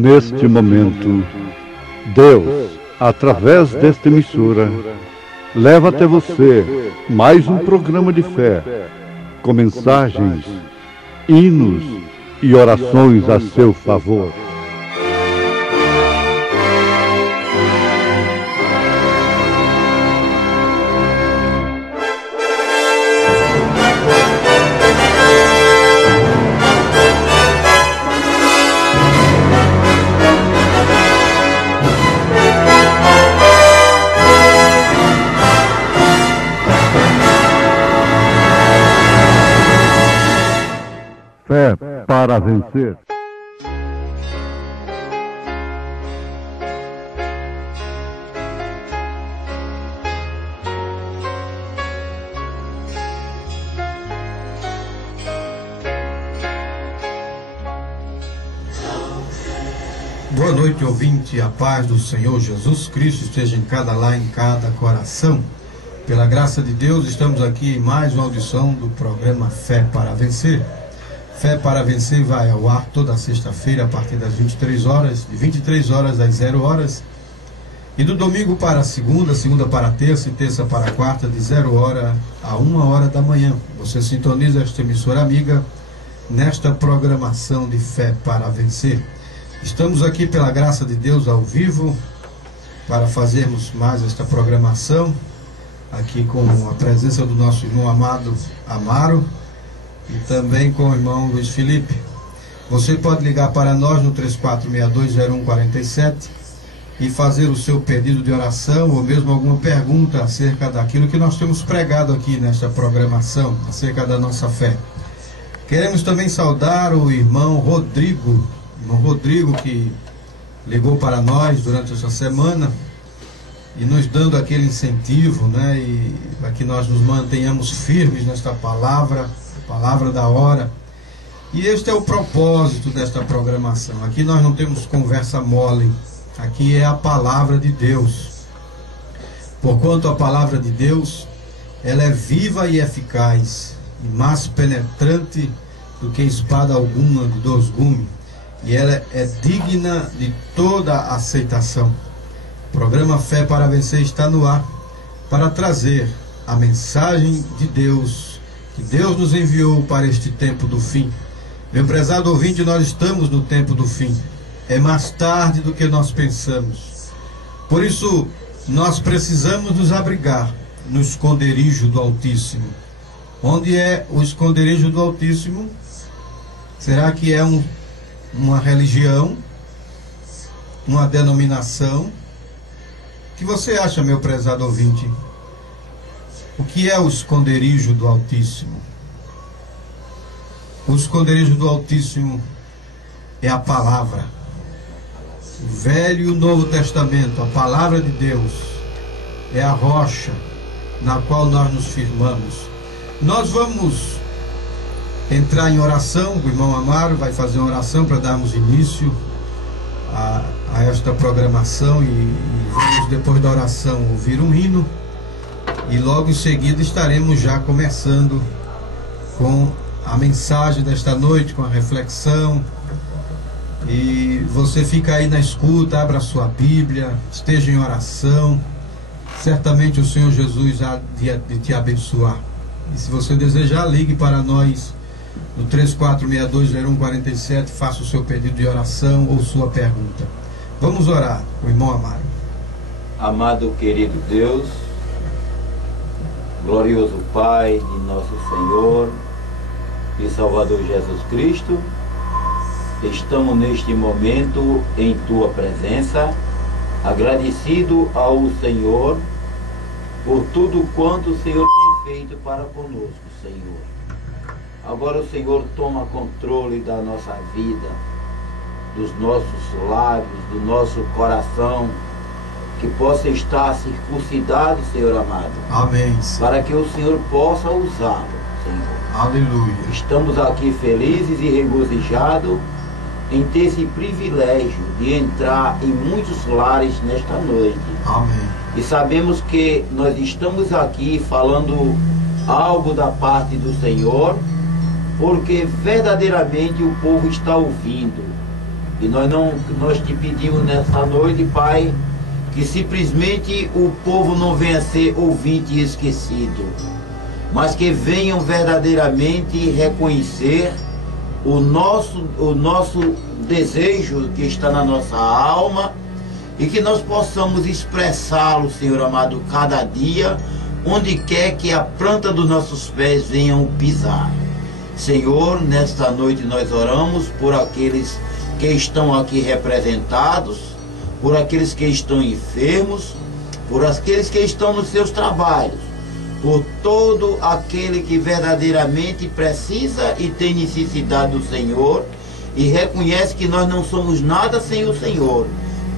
Neste momento, Deus, através desta emissora, leva até você mais um programa de fé, com mensagens, hinos e orações a seu favor. Fé para vencer. Boa noite, ouvinte. A paz do Senhor Jesus Cristo esteja em cada lar, em cada coração. Pela graça de Deus, estamos aqui em mais uma audição do programa Fé para Vencer. Fé para Vencer vai ao ar toda sexta-feira a partir das 23 horas, de 23 horas às 0 horas, e do domingo para a segunda, segunda para a terça e terça para a quarta, de 0 hora a 1 hora da manhã. Você sintoniza esta emissora amiga nesta programação de Fé para Vencer. Estamos aqui pela graça de Deus ao vivo para fazermos mais esta programação, aqui com a presença do nosso irmão amado Amaro, e também com o irmão Luiz Felipe. Você pode ligar para nós no 34620147 e fazer o seu pedido de oração ou mesmo alguma pergunta acerca daquilo que nós temos pregado aqui nesta programação, acerca da nossa fé. Queremos também saudar o irmão Rodrigo, que ligou para nós durante essa semana e nos dando aquele incentivo, né, e para que nós nos mantenhamos firmes nesta palavra da hora. E este é o propósito desta programação. Aqui nós não temos conversa mole, aqui é a palavra de Deus. Porquanto a palavra de Deus, ela é viva e eficaz, e mais penetrante do que espada alguma de dois gumes, e ela é digna de toda aceitação. O programa Fé para Vencer está no ar para trazer a mensagem de Deus, que Deus nos enviou para este tempo do fim. Meu prezado ouvinte, nós estamos no tempo do fim. É mais tarde do que nós pensamos. Por isso, nós precisamos nos abrigar no esconderijo do Altíssimo. Onde é o esconderijo do Altíssimo? Será que é uma religião? Uma denominação? O que você acha, meu prezado ouvinte? O que é o esconderijo do Altíssimo? O esconderijo do Altíssimo é a palavra. O Velho e o Novo Testamento, a palavra de Deus, é a rocha na qual nós nos firmamos. Nós vamos entrar em oração. O irmão Amaro vai fazer uma oração para darmos início a esta programação, e vamos, depois da oração, ouvir um hino. E logo em seguida estaremos já começando com a mensagem desta noite, com a reflexão. E você fica aí na escuta, abra a sua Bíblia, esteja em oração. Certamente o Senhor Jesus há de te abençoar. E se você desejar, ligue para nós no 34620147, faça o seu pedido de oração ou sua pergunta. Vamos orar, o irmão Amaro. Amado querido Deus, glorioso Pai de nosso Senhor e Salvador Jesus Cristo, estamos neste momento em Tua presença, agradecido ao Senhor por tudo quanto o Senhor tem feito para conosco, Senhor. Agora o Senhor toma controle da nossa vida, dos nossos lábios, do nosso coração, que possa estar circuncidado, Senhor amado. Amém. Para que o Senhor possa usá-lo, Senhor. Aleluia. Estamos aqui felizes e regozijados em ter esse privilégio de entrar em muitos lares nesta noite. Amém. E sabemos que nós estamos aqui falando algo da parte do Senhor, porque verdadeiramente o povo está ouvindo. E nós te pedimos nessa noite, Pai, que simplesmente o povo não venha a ser ouvinte e esquecido, mas que venham verdadeiramente reconhecer o nosso desejo que está na nossa alma, e que nós possamos expressá-lo, Senhor amado, cada dia, onde quer que a planta dos nossos pés venham pisar. Senhor, nesta noite nós oramos por aqueles que estão aqui representados, por aqueles que estão enfermos, por aqueles que estão nos seus trabalhos, por todo aquele que verdadeiramente precisa e tem necessidade do Senhor e reconhece que nós não somos nada sem o Senhor.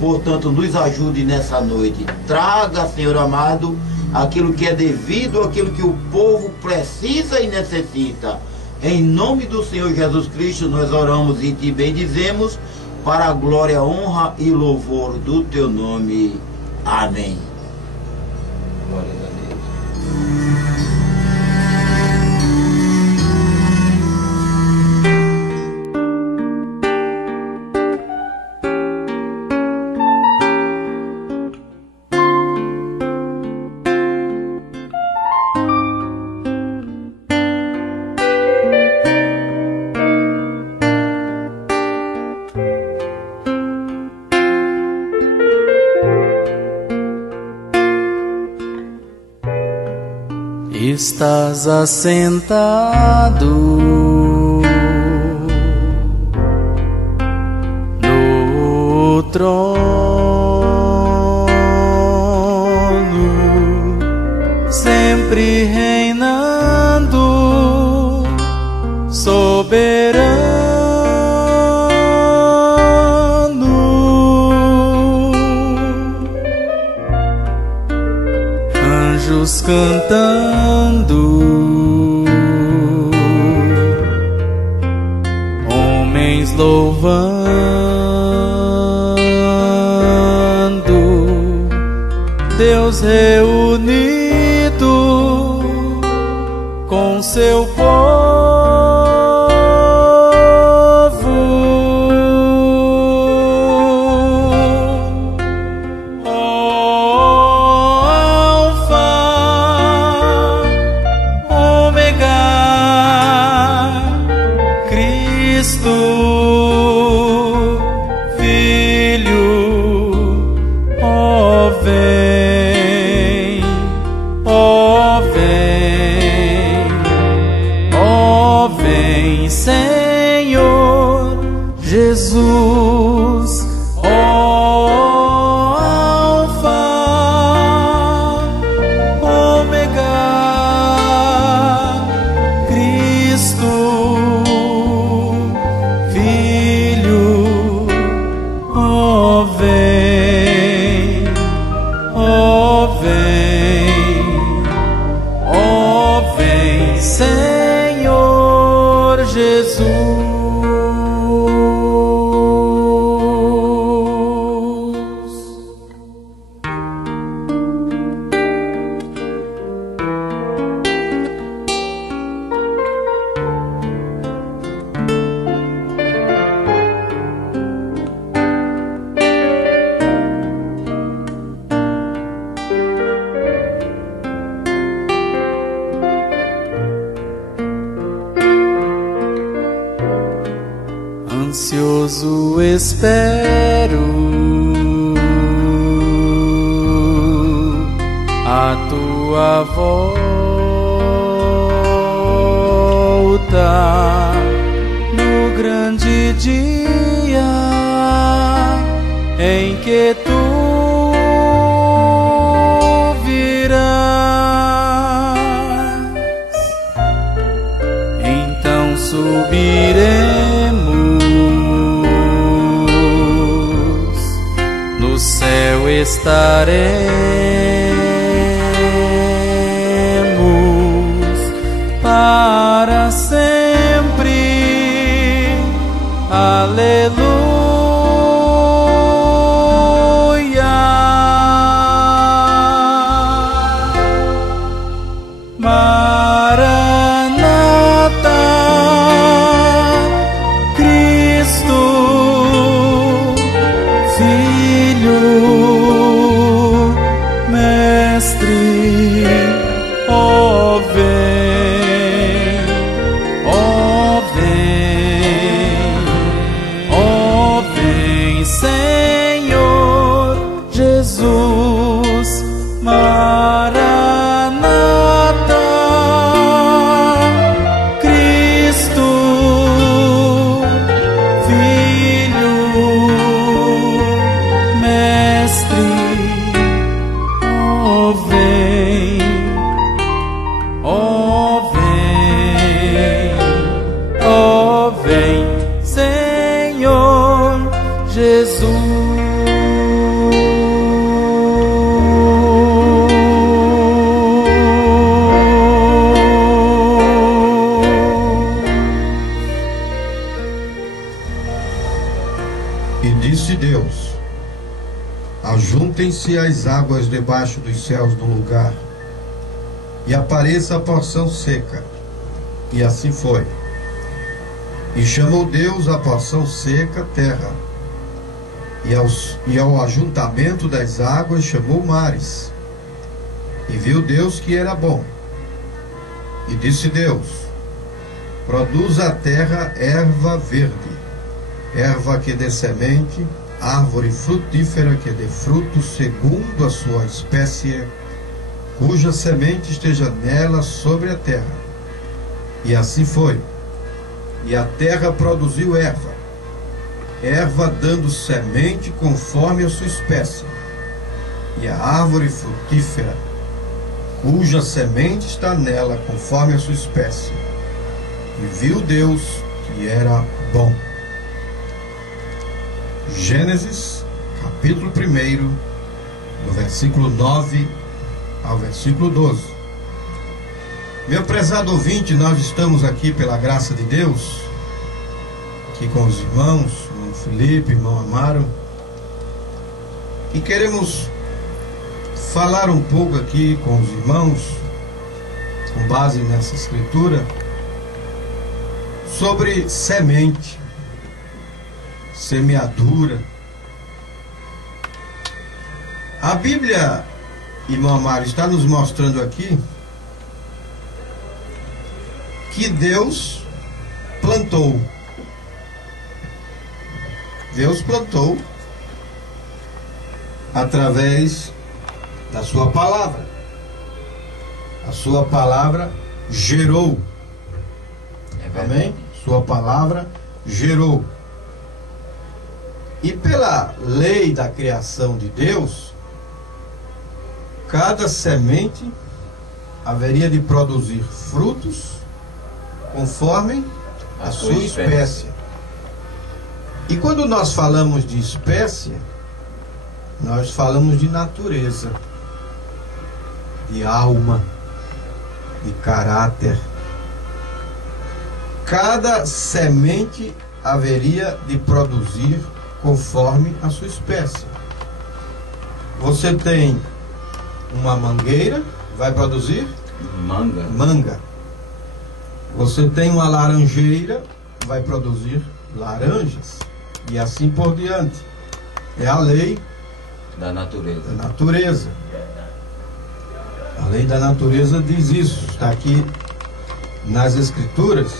Portanto, nos ajude nessa noite. Traga, Senhor amado, aquilo que é devido, aquilo que o povo precisa e necessita. Em nome do Senhor Jesus Cristo, nós oramos e te bendizemos, para a glória, honra e louvor do teu nome. Amém. Glória a Deus. Estás assentado no trono, sempre reinando, soberano. Anjos cantando, homens louvando, Deus reunido com seu povo. Jesus, ó Alfa, Ômega, Cristo, Filho, ó vem, Senhor Jesus. Ansioso espero a tua volta no grande dia em que tu virás. Então subiremos, no céu estaremos para sempre. Aleluia. Maranata, Cristo Mestre, ó vem, ó vem, ó vem, Senhor Jesus, Maranata, Cristo, Filho, Mestre, ó vem, ó vem, ó vem, Senhor Jesus. E disse Deus: ajuntem-se as águas debaixo dos céus num lugar, e apareça a porção seca. E assim foi. E chamou Deus a porção seca terra, e ao ajuntamento das águas chamou mares. E viu Deus que era bom. E disse Deus: produz a terra erva verde, erva que dê semente, árvore frutífera que dê fruto segundo a sua espécie, cuja semente esteja nela sobre a terra. E assim foi. E a terra produziu erva, erva dando semente conforme a sua espécie, e a árvore frutífera, cuja semente está nela conforme a sua espécie. E viu Deus que era bom. Gênesis, capítulo 1, do versículo 9 ao versículo 12. Meu prezado ouvinte, nós estamos aqui pela graça de Deus, aqui com os irmãos, irmão Felipe, irmão Amaro, e queremos falar um pouco aqui com os irmãos, com base nessa escritura, sobre semente, semeadura. A Bíblia, irmão Amaro, está nos mostrando aqui que Deus plantou. Deus plantou através da sua palavra. A sua palavra gerou. Amém? Sua palavra gerou. E pela lei da criação de Deus, cada semente haveria de produzir frutos conforme a sua espécie. E quando nós falamos de espécie, nós falamos de natureza, de alma, de caráter. Cada semente haveria de produzir conforme a sua espécie. Você tem uma mangueira, vai produzir manga. Você tem uma laranjeira, vai produzir laranjas, e assim por diante. É a lei da natureza. A lei da natureza diz isso, está aqui nas Escrituras.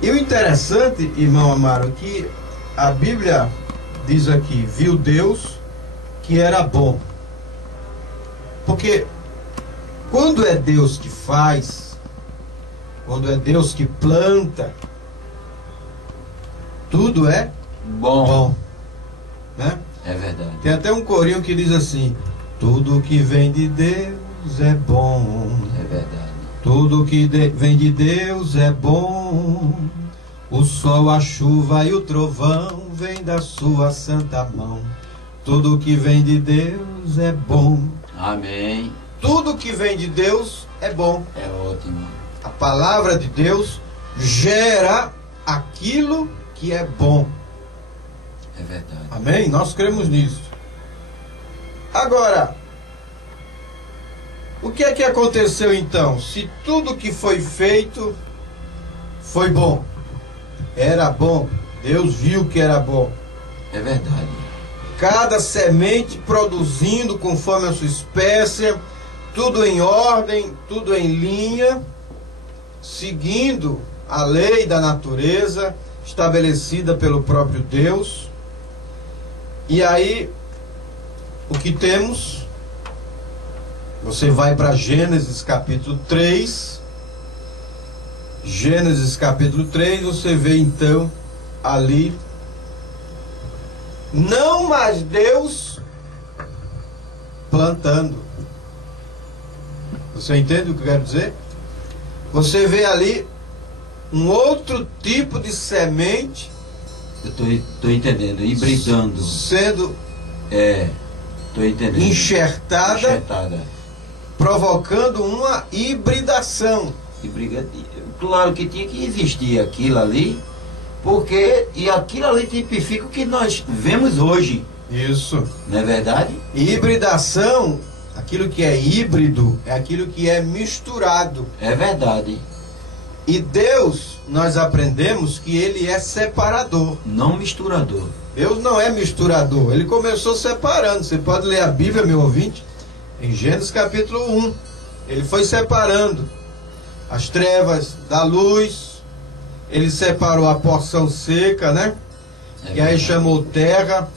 E o interessante, irmão Amaro, que a Bíblia diz aqui: viu Deus que era bom. Porque quando é Deus que faz, quando é Deus que planta, tudo é bom, né? É verdade. Tem até um corinho que diz assim: tudo que vem de Deus é bom. É verdade. Tudo que vem de Deus é bom. O sol, a chuva e o trovão vem da sua santa mão. Tudo que vem de Deus é bom. Amém. Tudo que vem de Deus é bom. É ótimo. A palavra de Deus gera aquilo que é bom. É verdade. Amém? Nós cremos nisso. Agora, o que é que aconteceu então? Se tudo que foi feito foi bom, era bom, Deus viu que era bom. É verdade. cada semente produzindo conforme a sua espécie, tudo em ordem, tudo em linha, seguindo a lei da natureza estabelecida pelo próprio Deus. E aí, o que temos? Você vai para Gênesis capítulo 3. Gênesis capítulo 3, você vê então ali, não mais Deus plantando. Você entende o que eu quero dizer? Você vê ali um outro tipo de semente. Eu tô entendendo, hibridando. Sendo tô entendendo. Enxertada, provocando uma hibridação. Claro que tinha que existir aquilo ali, porque e aquilo ali tipifica o que nós vemos hoje. Isso. Não é verdade? Hibridação, aquilo que é híbrido, é aquilo que é misturado. É verdade. E Deus, nós aprendemos que Ele é separador. Não misturador. Deus não é misturador. Ele começou separando. Você pode ler a Bíblia, meu ouvinte, em Gênesis capítulo 1. Ele foi separando as trevas da luz. Ele separou a porção seca, né? E aí chamou terra.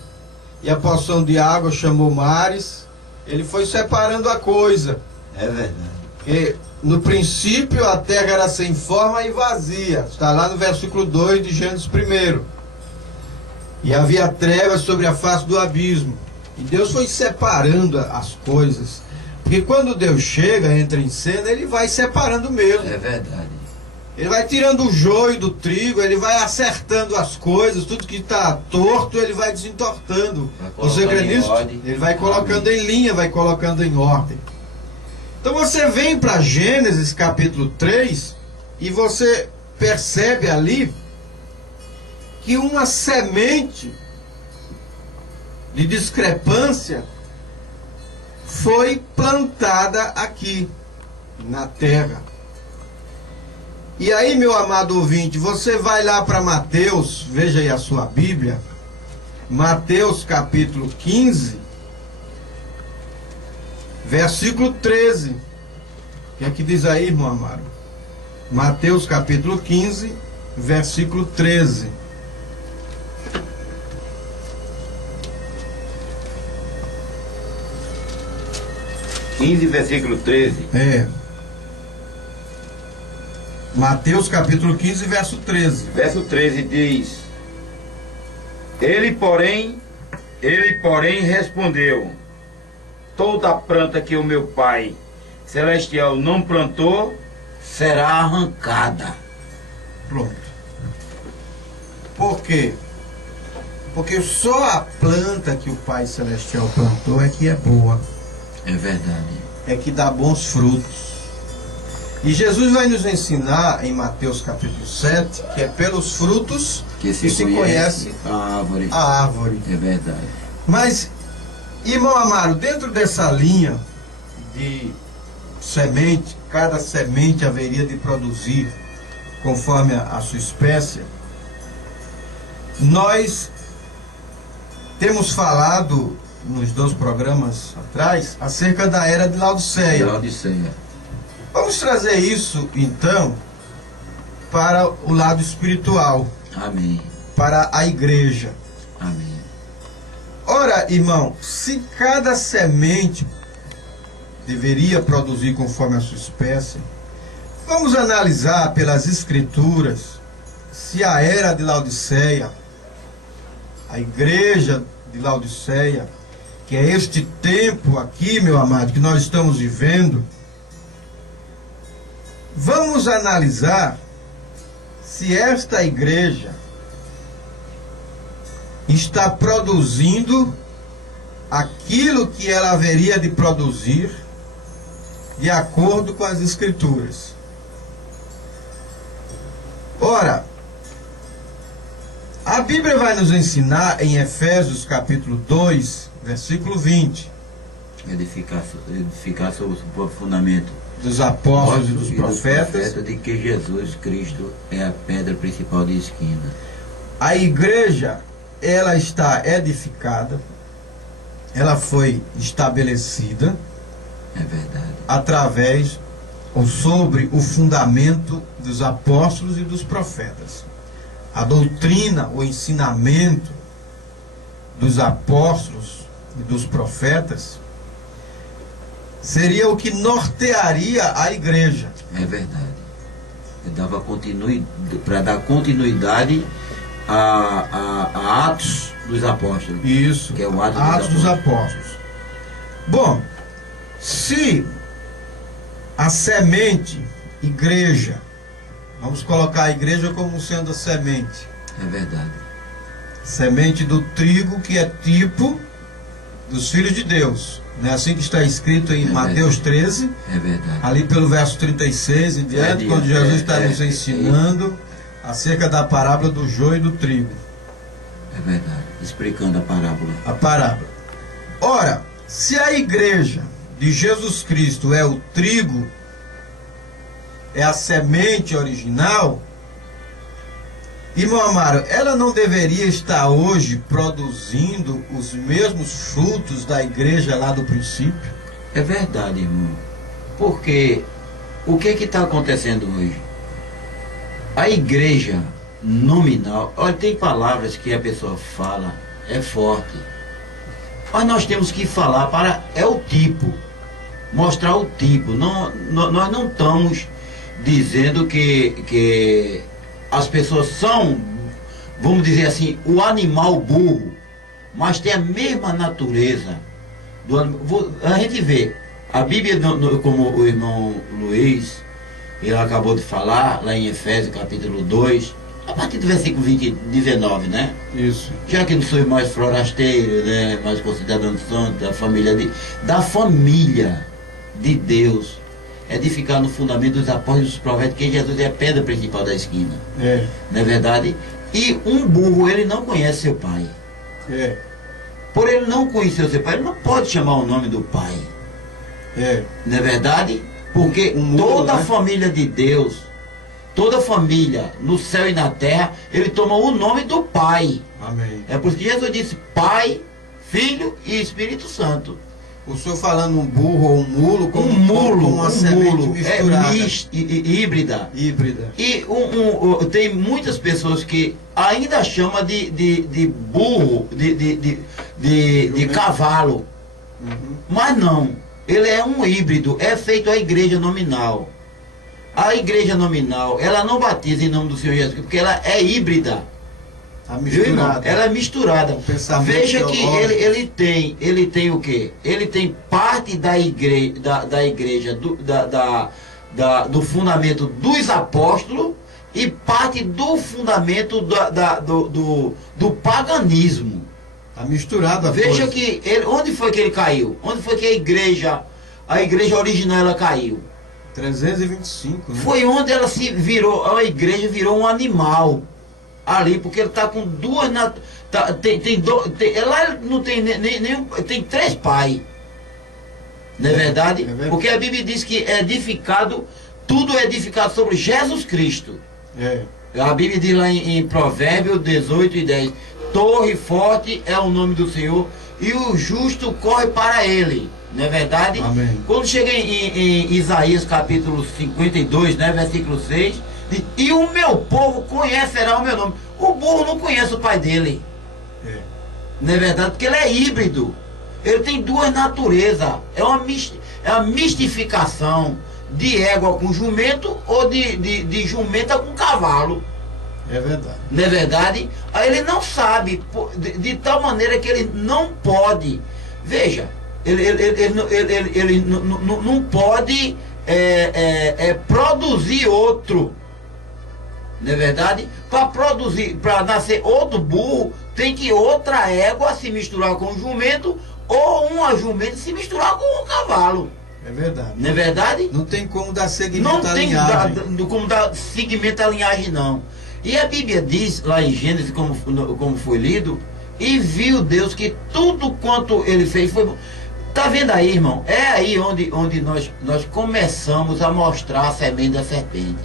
E a porção de água chamou mares. Ele foi separando a coisa. É verdade. E no princípio a terra era sem forma e vazia. Está lá no versículo 2 de Gênesis 1. E havia trevas sobre a face do abismo. E Deus foi separando as coisas. Porque quando Deus chega, entra em cena, Ele vai separando mesmo. É verdade. Ele vai tirando o joio do trigo, Ele vai acertando as coisas, tudo que está torto, Ele vai desentortando. Você crê nisso? Ele vai colocando em linha, vai colocando em ordem. Então você vem para Gênesis capítulo 3 e você percebe ali que uma semente de discrepância foi plantada aqui na terra. E aí, meu amado ouvinte, você vai lá para Mateus, veja aí a sua Bíblia, Mateus capítulo 15, versículo 13. O que é que diz aí, irmão amado? Mateus capítulo 15, versículo 13. Versículo 13. Mateus capítulo 15, verso 13. Verso 13 diz: Ele, porém, respondeu: Toda planta que o meu Pai Celestial não plantou, será arrancada. Pronto. Por quê? Porque só a planta que o Pai Celestial plantou é que é boa. É verdade. É que dá bons frutos. E Jesus vai nos ensinar em Mateus capítulo 7 que é pelos frutos que se conhece a árvore. É verdade. Mas, irmão amado, dentro dessa linha de semente, cada semente haveria de produzir conforme a sua espécie. Nós temos falado nos 2 programas atrás acerca da era de Laodiceia. Vamos trazer isso então para o lado espiritual. Amém. Para a igreja. Amém. Ora, irmão, se cada semente deveria produzir conforme a sua espécie, vamos analisar pelas escrituras se a era de Laodiceia, a igreja de Laodiceia, que é este tempo aqui, meu amado, que nós estamos vivendo, vamos analisar se esta igreja está produzindo aquilo que ela haveria de produzir de acordo com as escrituras. Ora, a Bíblia vai nos ensinar em Efésios capítulo 2, versículo 20. Edificar sobre o fundamento dos apóstolos e dos profetas, de que Jesus Cristo é a pedra principal de esquina. A igreja, ela está edificada ela foi estabelecida, É verdade. através ou sobre o fundamento dos apóstolos e dos profetas. A doutrina, o ensinamento dos apóstolos e dos profetas seria o que nortearia a igreja. É verdade. Para dar continuidade a Atos dos Apóstolos. Isso, Que é o Atos dos Apóstolos. Bom, se a semente, igreja, vamos colocar a igreja como sendo a semente. É verdade. Semente do trigo, que é tipo dos filhos de Deus. Não é assim que está escrito em Mateus 13, É verdade. ali pelo verso 36 em diante, quando Jesus está nos ensinando acerca da parábola do joio e do trigo. É verdade. Explicando a parábola. A parábola. Ora, se a igreja de Jesus Cristo é o trigo, é a semente original, irmão Amaro, ela não deveria estar hoje produzindo os mesmos frutos da igreja lá do princípio? É verdade, irmão. Porque o que está acontecendo hoje? A igreja nominal, olha, tem palavras que a pessoa fala, é forte. Mas nós temos que falar é o tipo, mostrar o tipo. Nós não estamos dizendo que as pessoas são, vamos dizer assim, o animal burro, mas tem a mesma natureza do animal. A gente vê, a Bíblia, como o irmão Luiz, ele acabou de falar, lá em Efésios capítulo 2, a partir do versículo 19, né? Isso. Já que não sou mais forasteiro, né? Mais considerando santo, da família de Deus, edificar no fundamento dos apóstolos e dos profetas, que Jesus é a pedra principal da esquina. É. Não é verdade? E um burro, ele não conhece seu pai. É. Por ele não conhecer o seu pai, ele não pode chamar o nome do pai. É. Não é verdade? Porque mundo, toda a né? família de Deus, toda a família no céu e na terra, ele toma o nome do Pai. Amém. É por isso que Jesus disse Pai, Filho e Espírito Santo. O senhor falando um burro ou um mulo, como uma semente mulo misturada. Híbrida. Híbrida. E tem muitas pessoas que ainda chamam de burro, de cavalo. Uhum. Mas não, ele é um híbrido, é feito a igreja nominal. A igreja nominal, ela não batiza em nome do Senhor Jesus, porque ela é híbrida. Tá Viu, irmão? misturada. Ela é misturada. Veja que ele tem o quê? Ele tem parte da igreja do fundamento dos apóstolos e parte do fundamento do paganismo. Tá misturada. Veja que onde foi que ele caiu? Onde foi que a igreja original ela caiu? 325, né? Foi onde ela se virou, a igreja virou um animal ali, porque ele está com duas. Lá não tem nenhum. Tem três pais. Não é verdade? verdade. Porque a Bíblia diz que é edificado, tudo é edificado sobre Jesus Cristo. É. A Bíblia diz lá em Provérbios 18:10: torre forte é o nome do Senhor, e o justo corre para ele. Não é verdade? Amém. Quando chega em Isaías capítulo 52, né, versículo 6, diz, e o meu povo conhecerá o meu nome. O burro não conhece o pai dele. É. Não é verdade? Porque ele é híbrido. Ele tem duas naturezas. É uma mistificação de égua com jumento ou de jumenta com cavalo. É verdade. Não é verdade? Aí ele não sabe, de tal maneira que ele não pode. Veja, ele não pode produzir outro. Não é verdade? Para nascer outro burro, tem que outra égua se misturar com o jumento, ou uma jumenta se misturar com o cavalo. É verdade. Não é verdade? Não tem como dar segmento Não à tem linhagem. como dar seguimento à linhagem, não. E a Bíblia diz, lá em Gênesis, como foi lido, e viu Deus que tudo quanto ele fez foi bom. Tá vendo aí, irmão? É aí onde nós começamos a mostrar a semente da serpente.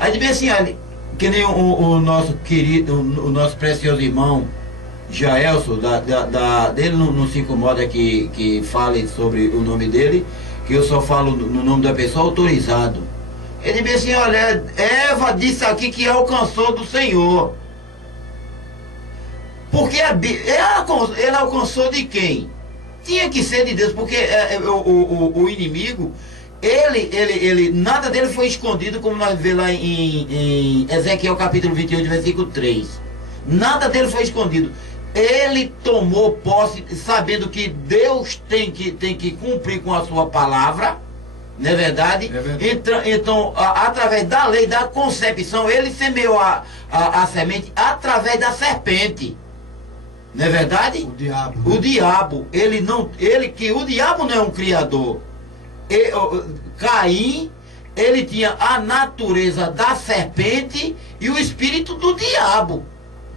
Aí bem assim, olha, que nem o nosso querido, o nosso precioso irmão Jaelson, dele não se incomoda que fale sobre o nome dele, que eu só falo no nome da pessoa autorizado. Ele disse assim, olha, Eva disse aqui que alcançou do Senhor. Porque ele alcançou de quem? Tinha que ser de Deus, porque o inimigo, nada dele foi escondido, como nós vemos lá em Ezequiel capítulo 28, versículo 3. Nada dele foi escondido. Ele tomou posse, sabendo que Deus tem que cumprir com a sua palavra, não é verdade? É verdade. Então, através da lei da concepção, ele semeou a semente através da serpente. Não é verdade? O diabo. O diabo, o diabo não é um criador. Caim, ele tinha a natureza da serpente e o espírito do diabo.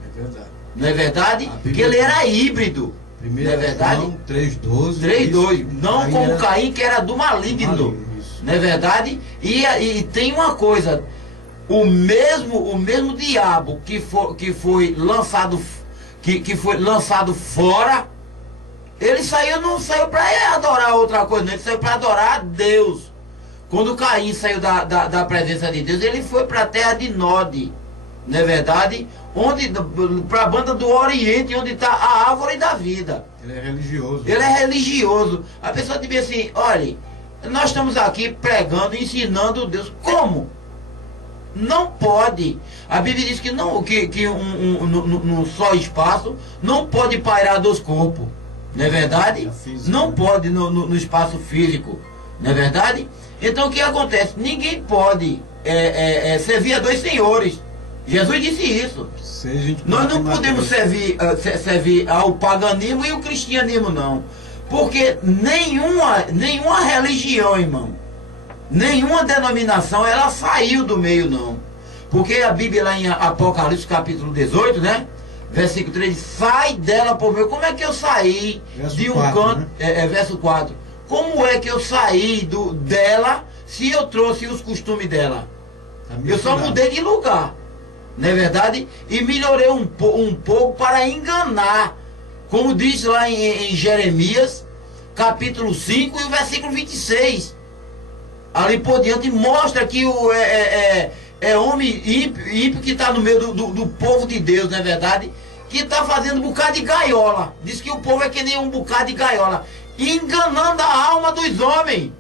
É verdade. Não é verdade? Que ele era híbrido. Não é verdade? 3:12. 3:2. Não como Caim, que era do maligno. Não é verdade? E tem uma coisa. O mesmo diabo que foi lançado fora, ele não saiu para adorar outra coisa, não, ele saiu para adorar a Deus. Quando Caim saiu da presença de Deus, ele foi para a terra de Nod, não é verdade? Para a banda do Oriente, onde está a árvore da vida. Ele é religioso. Ele é religioso. A pessoa diz assim, olha, nós estamos aqui pregando, ensinando Deus. Como? Não pode. A Bíblia diz que num só espaço não pode pairar dois corpos. Não é verdade? Não pode no espaço físico. Não é verdade? Então o que acontece? Ninguém pode servir a dois senhores. Jesus disse isso. Nós não podemos servir ao paganismo e ao cristianismo, não. Porque nenhuma religião, irmão, nenhuma denominação, ela saiu do meio, não. Porque a Bíblia lá em Apocalipse capítulo 18, né? Versículo 3, sai dela por meio. Como é que eu saí de um canto? Né? Verso 4. Como é que eu saí dela se eu trouxe os costumes dela? Eu só mudei de lugar. Não é verdade? E melhorei um pouco para enganar. Como diz lá em Jeremias, capítulo 5 e o versículo 26. Ali por diante mostra que homem ímpio que está no meio do povo de Deus, não é verdade? Que está fazendo um bocado de gaiola. Diz que o povo é que nem um bocado de gaiola. Enganando a alma dos homens.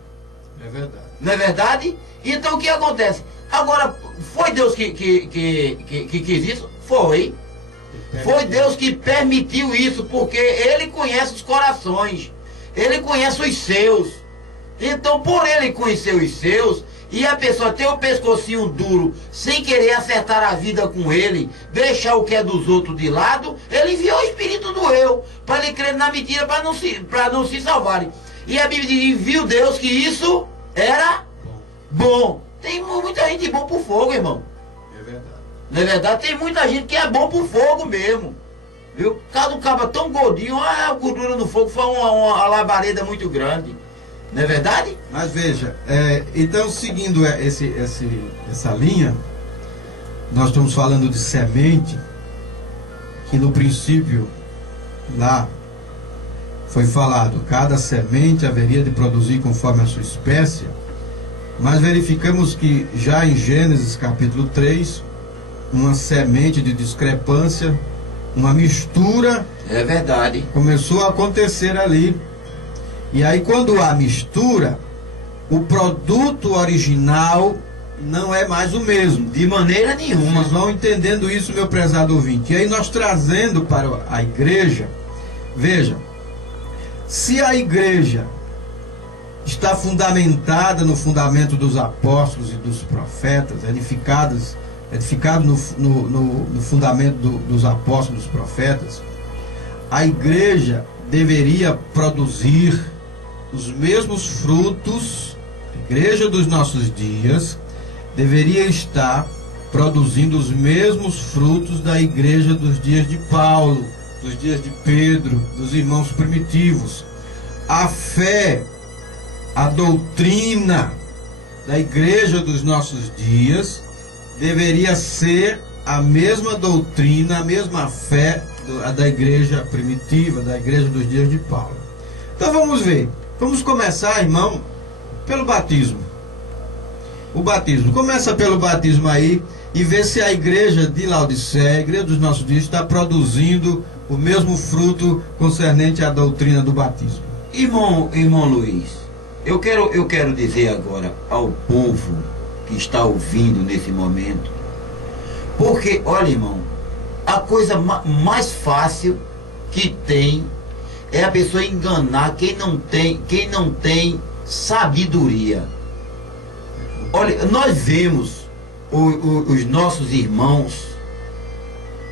É verdade. Não é verdade? Então o que acontece? Agora, foi Deus que quis isso? Foi. Foi Deus que permitiu isso, porque Ele conhece os corações. Ele conhece os seus. Então, por Ele conhecer os seus, e a pessoa ter o pescocinho duro, sem querer acertar a vida com Ele, deixar o que é dos outros de lado, Ele enviou o espírito do eu, para ele crer na mentira, para não se salvarem. E a Bíblia diz, e viu Deus que isso era bom. Tem muita gente bom pro fogo, irmão. É verdade. Não é verdade? Tem muita gente que é bom pro fogo mesmo. Viu? Cada um caba tão gordinho, a gordura no fogo foi uma labareda muito grande. Não é verdade? Mas veja, então seguindo essa linha, nós estamos falando de semente, que no princípio lá foi falado, cada semente haveria de produzir conforme a sua espécie, mas verificamos que já em Gênesis capítulo 3, uma semente de discrepância, uma mistura, é verdade, começou a acontecer ali. E aí quando há mistura, o produto original não é mais o mesmo. De maneira nenhuma. Vocês vão entendendo isso, meu prezado ouvinte. E aí nós trazendo para a igreja, veja, se a igreja está fundamentada no fundamento dos apóstolos e dos profetas, edificado no fundamento dos apóstolos e dos profetas, a igreja deveria produzir os mesmos frutos. A igreja dos nossos dias deveria estar produzindo os mesmos frutos da igreja dos dias de Paulo, dos dias de Pedro, dos irmãos primitivos. A fé, a doutrina da igreja dos nossos dias deveria ser a mesma doutrina, a mesma fé da igreja primitiva, da igreja dos dias de Paulo. Então vamos ver. Vamos começar, irmão, pelo batismo. O batismo. Começa pelo batismo aí e vê se a igreja de Laodiceia, a igreja dos nossos dias, está produzindo o mesmo fruto concernente à doutrina do batismo. Irmão Luiz, eu quero dizer agora ao povo que está ouvindo nesse momento, porque, olha, irmão, a coisa mais fácil que tem é a pessoa enganar quem não tem sabedoria. Olha, nós vemos os nossos irmãos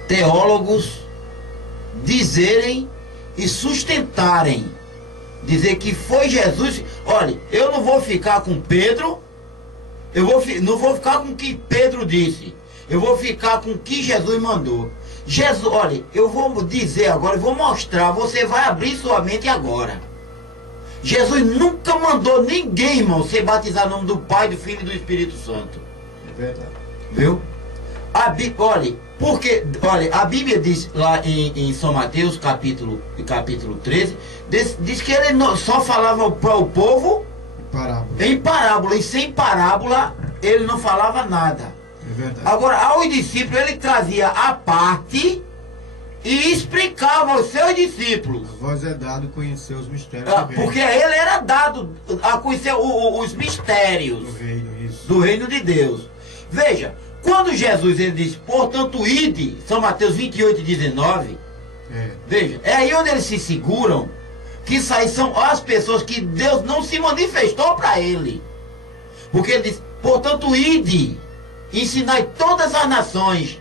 teólogos dizerem e sustentarem, dizer que foi Jesus. Olha, eu não vou ficar com Pedro, não vou ficar com o que Pedro disse, eu vou ficar com o que Jesus mandou. Jesus, olha, eu vou dizer agora, eu vou mostrar, você vai abrir sua mente agora. Jesus nunca mandou ninguém, irmão, ser batizado no nome do Pai, do Filho e do Espírito Santo. É verdade. Viu? Olha, porque, olha, a Bíblia diz lá em São Mateus, capítulo 13, diz que ele só falava para o povo em parábola, e sem parábola ele não falava nada. É verdade. Agora, aos discípulos ele trazia a parte e explicava aos seus discípulos. A vós é dado conhecer os mistérios do reino. Porque a ele era dado a conhecer os mistérios do reino de Deus. Veja, quando Jesus ele diz, portanto, ide, São Mateus 28, 19, veja, é aí onde eles se seguram, que isso aí são as pessoas que Deus não se manifestou para ele. Porque ele diz, portanto, ide, ensinai todas as nações,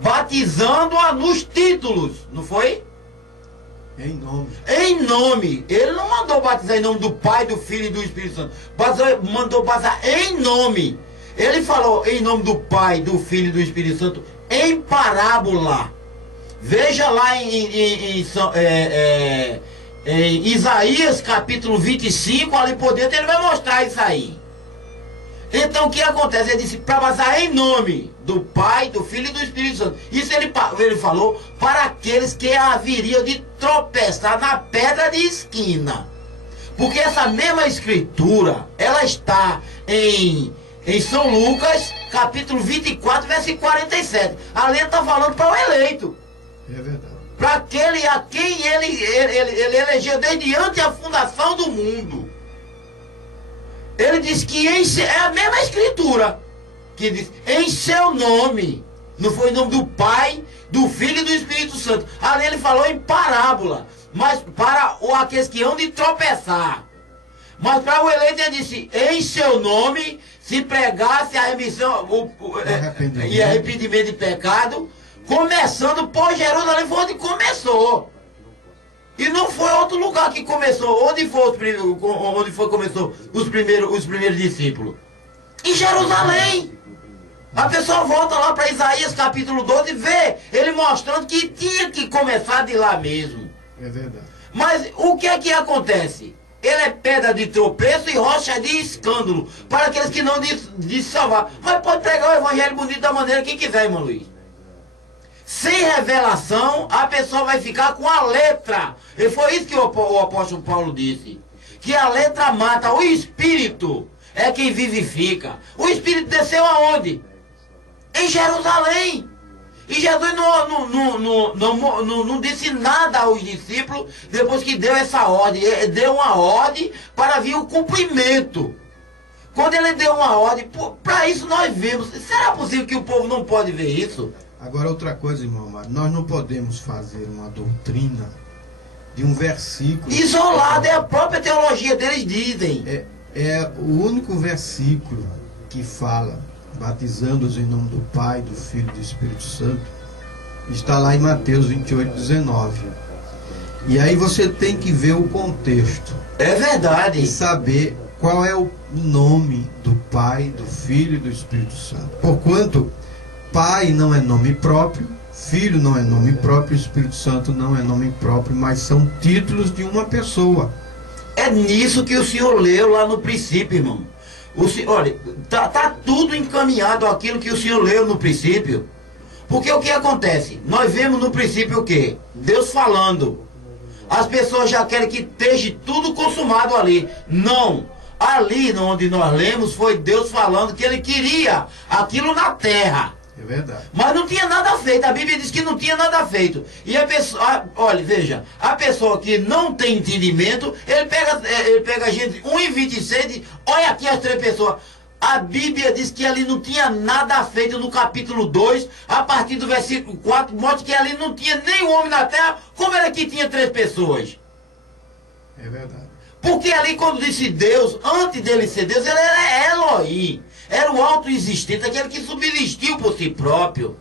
batizando-a nos títulos, não foi? Em nome. Em nome. Ele não mandou batizar em nome do Pai, do Filho e do Espírito Santo. Mandou batizar em nome. Ele falou em nome do Pai, do Filho e do Espírito Santo em parábola. Veja lá em Isaías capítulo 25, ali por dentro ele vai mostrar isso aí. Então o que acontece? Ele disse para batizar em nome do Pai, do Filho e do Espírito Santo. Isso ele falou para aqueles que haveriam de tropeçar na pedra de esquina. Porque essa mesma escritura, ela está em São Lucas, capítulo 24, versículo 47. Ali está falando para o eleito. É verdade. Para aquele a quem ele elegeu desde antes da fundação do mundo. Ele diz que é a mesma escritura que diz em seu nome. Não foi em nome do Pai, do Filho e do Espírito Santo. Ali ele falou em parábola, mas para aqueles que hão de tropeçar. Mas para o eleito ele disse, em seu nome, se pregasse a remissão e arrependimento de pecado, começando por Jerusalém, foi onde começou. E não foi outro lugar que começou. Onde começou os primeiros discípulos? Em Jerusalém. A pessoa volta lá para Isaías capítulo 12 e vê ele mostrando que tinha que começar de lá mesmo. É verdade. Mas o que é que acontece? Ele é pedra de tropeço e rocha de escândalo para aqueles que não de salvar. Mas pode pregar o evangelho bonito da maneira que quiser, irmão Luiz. Sem revelação, a pessoa vai ficar com a letra. E foi isso que o apóstolo Paulo disse. Que a letra mata, o Espírito é quem vivifica. O Espírito desceu aonde? Em Jerusalém. E Jesus não disse nada aos discípulos depois que deu essa ordem. Ele deu uma ordem para vir o cumprimento. Quando ele deu uma ordem, para isso nós vimos. Será possível que o povo não pode ver isso? Agora outra coisa, irmão amado, nós não podemos fazer uma doutrina de um versículo isolado, é a própria teologia deles dizem. É o único versículo que fala batizando-os em nome do Pai, do Filho e do Espírito Santo, está lá em Mateus 28, 19. E aí você tem que ver o contexto. É verdade. E saber qual é o nome do Pai, do Filho e do Espírito Santo. Porquanto Pai não é nome próprio, Filho não é nome próprio, Espírito Santo não é nome próprio, mas são títulos de uma pessoa. É nisso que o senhor leu lá no princípio, irmão. Olha, tá tudo encaminhado aquilo que o senhor leu no princípio. Porque o que acontece? Nós vemos no princípio o quê? Deus falando. As pessoas já querem que esteja tudo consumado ali. Não. Ali onde nós lemos foi Deus falando que ele queria aquilo na terra. É verdade. Mas não tinha nada feito. A Bíblia diz que não tinha nada feito. E a pessoa, olha, veja, a pessoa que não tem entendimento, ele pega a gente 1:26 e diz, olha aqui as 3 pessoas. A Bíblia diz que ali não tinha nada feito no capítulo 2, a partir do versículo 4, mostra que ali não tinha nenhum homem na terra, como era que tinha 3 pessoas? É verdade. Porque ali quando disse Deus, antes dele ser Deus, ele era Elohim. Era o autoexistente, aquele que subsistiu por si próprio.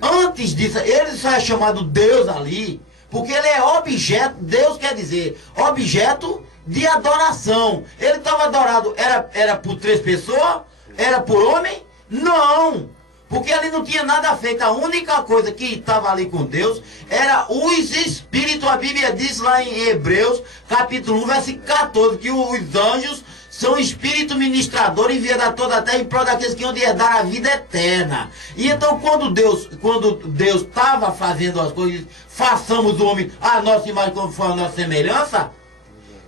Antes disso, ele só é chamado Deus ali, porque ele é objeto, Deus quer dizer, objeto de adoração. Ele estava adorado, era por 3 pessoas? Era por homem? Não! Porque ali não tinha nada feito. A única coisa que estava ali com Deus era os espíritos. A Bíblia diz lá em Hebreus, capítulo 1, versículo 14, que os anjos são espírito ministrador enviado a toda a terra em prol daqueles que hão de herdar a vida eterna. E então quando Deus estava fazendo as coisas, façamos o homem a nossa imagem conforme a nossa semelhança,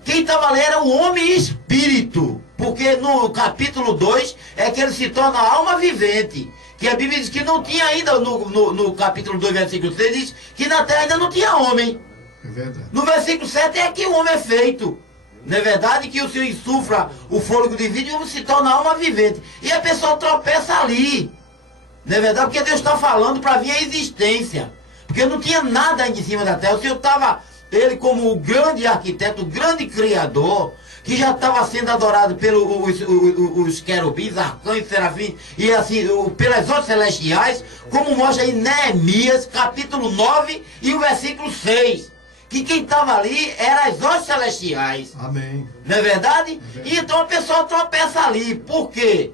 quem estava ali era o homem espírito. Porque no capítulo 2 é que ele se torna alma vivente. Que a Bíblia diz que não tinha ainda, no capítulo 2, versículo 3, diz que na terra ainda não tinha homem. É verdade. No versículo 7 é que o homem é feito. Não é verdade que o Senhor insufla o fôlego de vida e o homem se torna alma vivente. E a pessoa tropeça ali. Não é verdade? Porque Deus está falando para vir a existência. Porque não tinha nada ainda em cima da terra. O Senhor estava, ele como o grande arquiteto, o grande criador, que já estava sendo adorado pelos querubins, arcanjos, serafins, e assim, pelas hostes celestiais, como mostra em Neemias, capítulo 9 e o versículo 6. Que quem estava ali era as hostes celestiais. Amém. Não é verdade? É verdade. E então a pessoa tropeça ali. Por quê?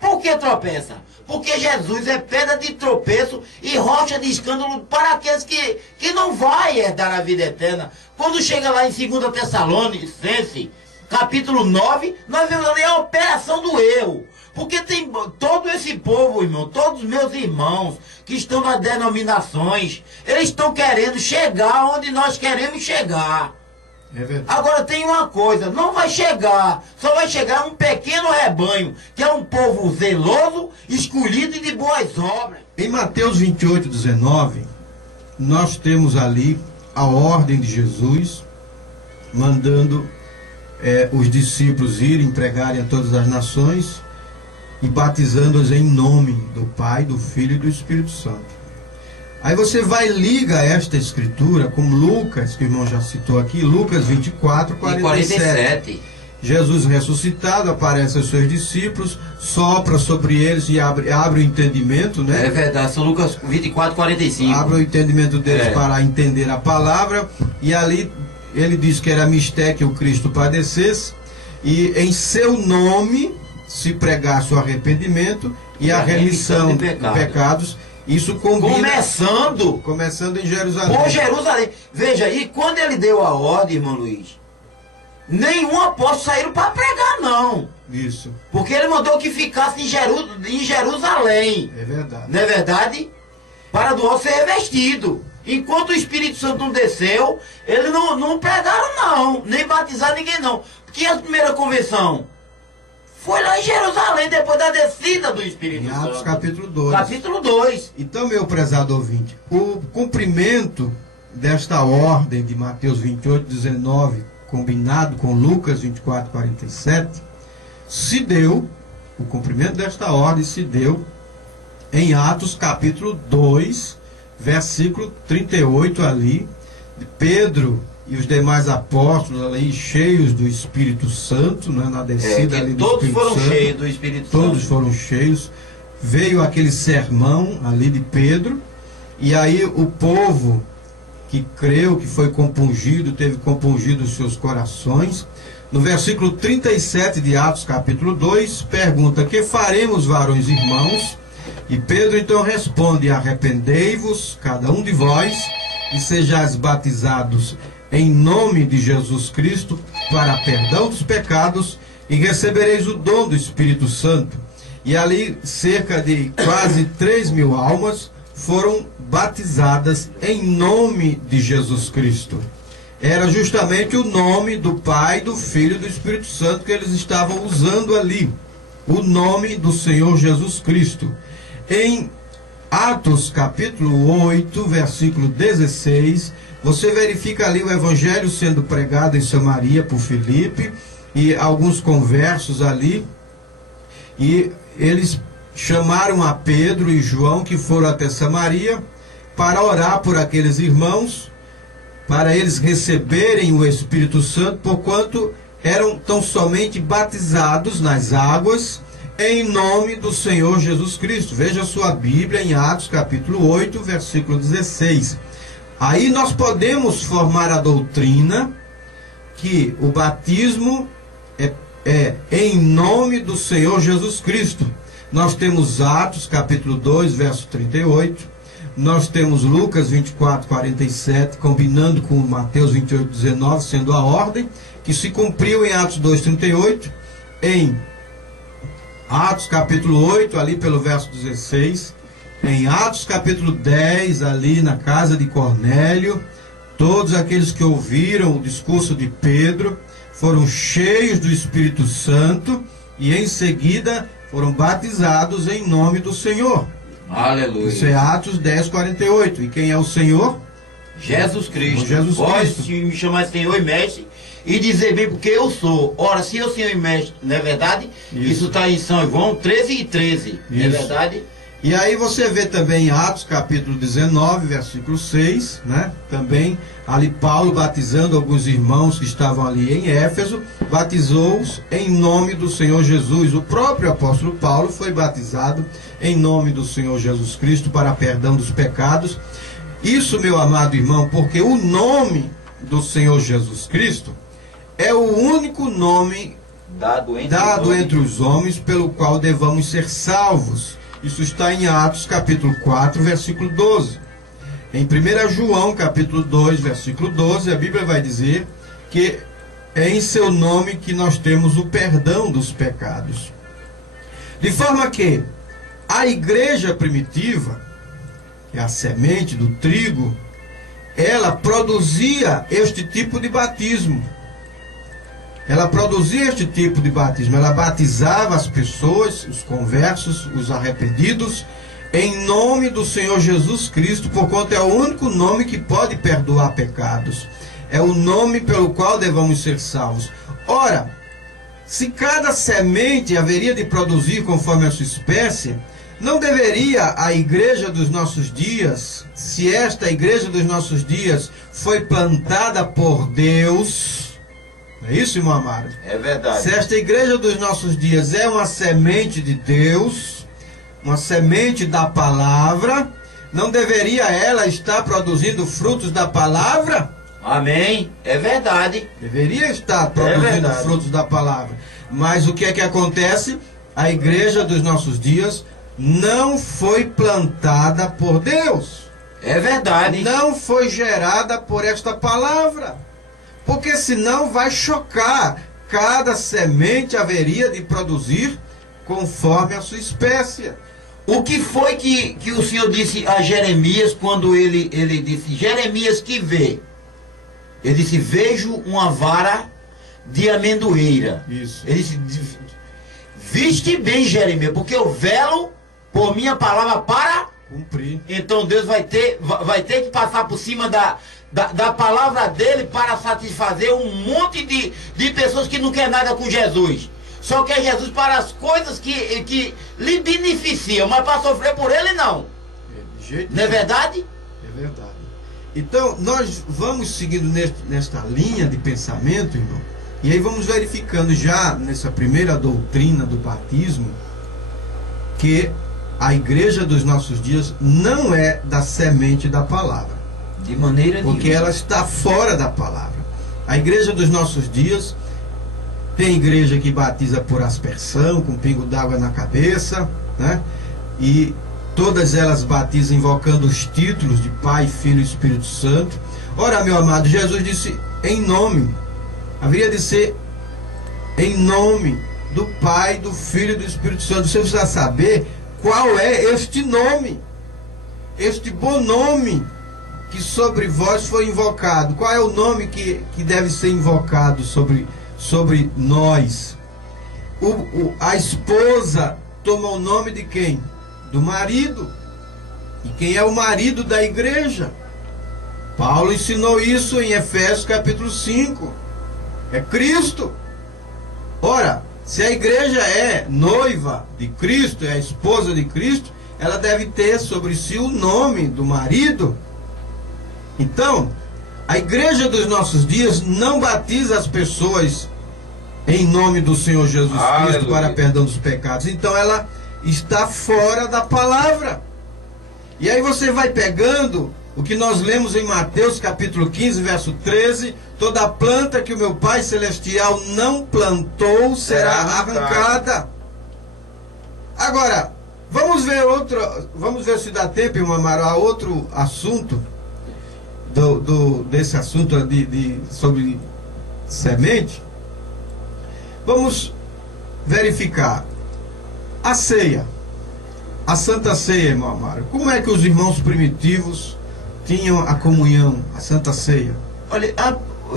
Por que tropeça? Porque Jesus é pedra de tropeço e rocha de escândalo para aqueles que não vai herdar a vida eterna. Quando chega lá em 2 Tessalonicenses, capítulo 9, nós vemos ali a operação do erro. Porque tem todo esse povo, irmão, todos os meus irmãos que estão nas denominações, eles estão querendo chegar onde nós queremos chegar. É verdade. Agora tem uma coisa, não vai chegar, só vai chegar um pequeno rebanho, que é um povo zeloso, escolhido e de boas obras. Em Mateus 28:19, nós temos ali a ordem de Jesus, mandando os discípulos irem pregarem a todas as nações e batizando-os em nome do Pai, do Filho e do Espírito Santo. Aí você vai e liga esta escritura com Lucas, que o irmão já citou aqui, Lucas 24:47. Jesus ressuscitado, aparece aos seus discípulos, sopra sobre eles e abre o entendimento, né? É verdade, São Lucas 24:45. Abre o entendimento deles para entender a palavra, e ali ele diz que era mistério que o Cristo padecesse, e em seu nome se pregasse o arrependimento e a remissão de pecados. Isso combina, começando em Jerusalém. Por Jerusalém. Veja, e quando ele deu a ordem, irmão Luiz, nenhum apóstolo saíram para pregar, não. Isso. Porque ele mandou que ficasse em Jerusalém. É verdade. Não é verdade? Para do alto ser revestido. Enquanto o Espírito Santo não desceu, eles não pregaram, não. Nem batizaram ninguém, não. Porque a primeira convenção foi lá em Jerusalém, depois da descida do Espírito Santo. Em Atos capítulo 2. Capítulo 2. Então, meu prezado ouvinte, o cumprimento desta ordem de Mateus 28:19, combinado com Lucas 24:47, se deu, o cumprimento desta ordem se deu em Atos capítulo 2, versículo 38 ali, de Pedro e os demais apóstolos ali cheios do Espírito Santo, né, na descida ali do todos Espírito foram Santo, cheios do Espírito Santo. todos foram cheios. Veio aquele sermão ali de Pedro, e aí o povo que creu, que foi compungido, teve compungido os seus corações. No versículo 37 de Atos capítulo 2, pergunta: que faremos, varões irmãos? E Pedro então responde: arrependei-vos, cada um de vós, e sejais batizados em nome de Jesus Cristo para perdão dos pecados, e recebereis o dom do Espírito Santo. E ali cerca de quase 3.000 almas foram batizadas em nome de Jesus Cristo. Era justamente o nome do Pai, do Filho e do Espírito Santo que eles estavam usando ali. O nome do Senhor Jesus Cristo. Em Atos capítulo 8, versículo 16, você verifica ali o evangelho sendo pregado em Samaria por Filipe e alguns conversos ali. E eles chamaram a Pedro e João, que foram até Samaria, para orar por aqueles irmãos, para eles receberem o Espírito Santo, porquanto eram tão somente batizados nas águas, em nome do Senhor Jesus Cristo. Veja sua Bíblia em Atos capítulo 8, versículo 16. Aí nós podemos formar a doutrina que o batismo é em nome do Senhor Jesus Cristo. Nós temos Atos capítulo 2, verso 38. Nós temos Lucas 24, 47, combinando com Mateus 28, 19, sendo a ordem que se cumpriu em Atos 2, 38, em Atos capítulo 8, ali pelo verso 16, em Atos capítulo 10, ali na casa de Cornélio, todos aqueles que ouviram o discurso de Pedro foram cheios do Espírito Santo e em seguida foram batizados em nome do Senhor. Aleluia. Isso é Atos 10, 48. E quem é o Senhor? Jesus Cristo. Jesus Pode Cristo. me chamar Senhor e Mestre e dizer bem porque eu sou. Ora, se eu Senhor e Mestre, não é verdade? Isso está em São João 13 e 13. Não é verdade? E aí você vê também em Atos capítulo 19, versículo 6, né? Também ali Paulo batizando alguns irmãos que estavam ali em Éfeso, batizou-os em nome do Senhor Jesus. O próprio apóstolo Paulo foi batizado em nome do Senhor Jesus Cristo para perdão dos pecados. Isso, meu amado irmão, porque o nome do Senhor Jesus Cristo é o único nome dado entre os homens pelo qual devamos ser salvos. Isso está em Atos capítulo 4, versículo 12. Em 1 João capítulo 2, versículo 12, a Bíblia vai dizer que é em seu nome que nós temos o perdão dos pecados. De forma que a igreja primitiva, que é a semente do trigo, ela produzia este tipo de batismo. Ela produzia este tipo de batismo. Ela batizava as pessoas, os conversos, os arrependidos, em nome do Senhor Jesus Cristo, porquanto é o único nome que pode perdoar pecados. É o nome pelo qual devamos ser salvos. Ora, se cada semente haveria de produzir conforme a sua espécie, não deveria a igreja dos nossos dias, se esta igreja dos nossos dias foi plantada por Deus... Não é isso, irmão amado? É verdade. Se esta igreja dos nossos dias é uma semente de Deus, uma semente da palavra, não deveria ela estar produzindo frutos da palavra? Amém. É verdade. Deveria estar produzindo frutos da palavra. Mas o que é que acontece? A igreja dos nossos dias não foi plantada por Deus. É verdade. Não foi gerada por esta palavra. Porque senão vai chocar. Cada semente haveria de produzir conforme a sua espécie. O que foi que o Senhor disse a Jeremias quando ele disse, Jeremias que vê? Ele disse, vejo uma vara de amendoeira. Isso. Ele disse, viste bem, Jeremias, porque eu velo por minha palavra para cumprir. Então Deus vai ter que passar por cima da palavra dele para satisfazer um monte de pessoas que não querem nada com Jesus. Só quer Jesus para as coisas que lhe beneficiam, mas para sofrer por ele não. Não é verdade? É verdade. Então nós vamos seguindo nesta linha de pensamento, irmão, e aí vamos verificando já nessa primeira doutrina do batismo que a igreja dos nossos dias não é da semente da palavra. De maneira nenhuma. Porque ela está fora da palavra. A igreja dos nossos dias tem igreja que batiza por aspersão, com pingo d'água na cabeça, né? E todas elas batizam invocando os títulos de Pai, Filho e Espírito Santo. Ora, meu amado, Jesus disse em nome. Haveria de ser em nome do Pai, do Filho e do Espírito Santo. Você precisa saber qual é este nome. este bom nome que sobre vós foi invocado. Qual é o nome que deve ser invocado sobre nós? A esposa toma o nome de quem? Do marido. E quem é o marido da igreja? Paulo ensinou isso em Efésios capítulo 5. É Cristo. Ora, se a igreja é noiva de Cristo, é a esposa de Cristo, ela deve ter sobre si o nome do marido. Então, a igreja dos nossos dias não batiza as pessoas em nome do Senhor Jesus Cristo para perdão dos pecados. Então ela está fora da palavra. E aí você vai pegando o que nós lemos em Mateus capítulo 15, verso 13: toda planta que o meu Pai Celestial não plantou será arrancada. Agora, vamos ver se dá tempo, irmão Amaro, a outro assunto, desse assunto sobre semente. Vamos verificar a ceia, a Santa Ceia, irmão Amaro. Como é que os irmãos primitivos tinham a comunhão, a Santa Ceia? Olha,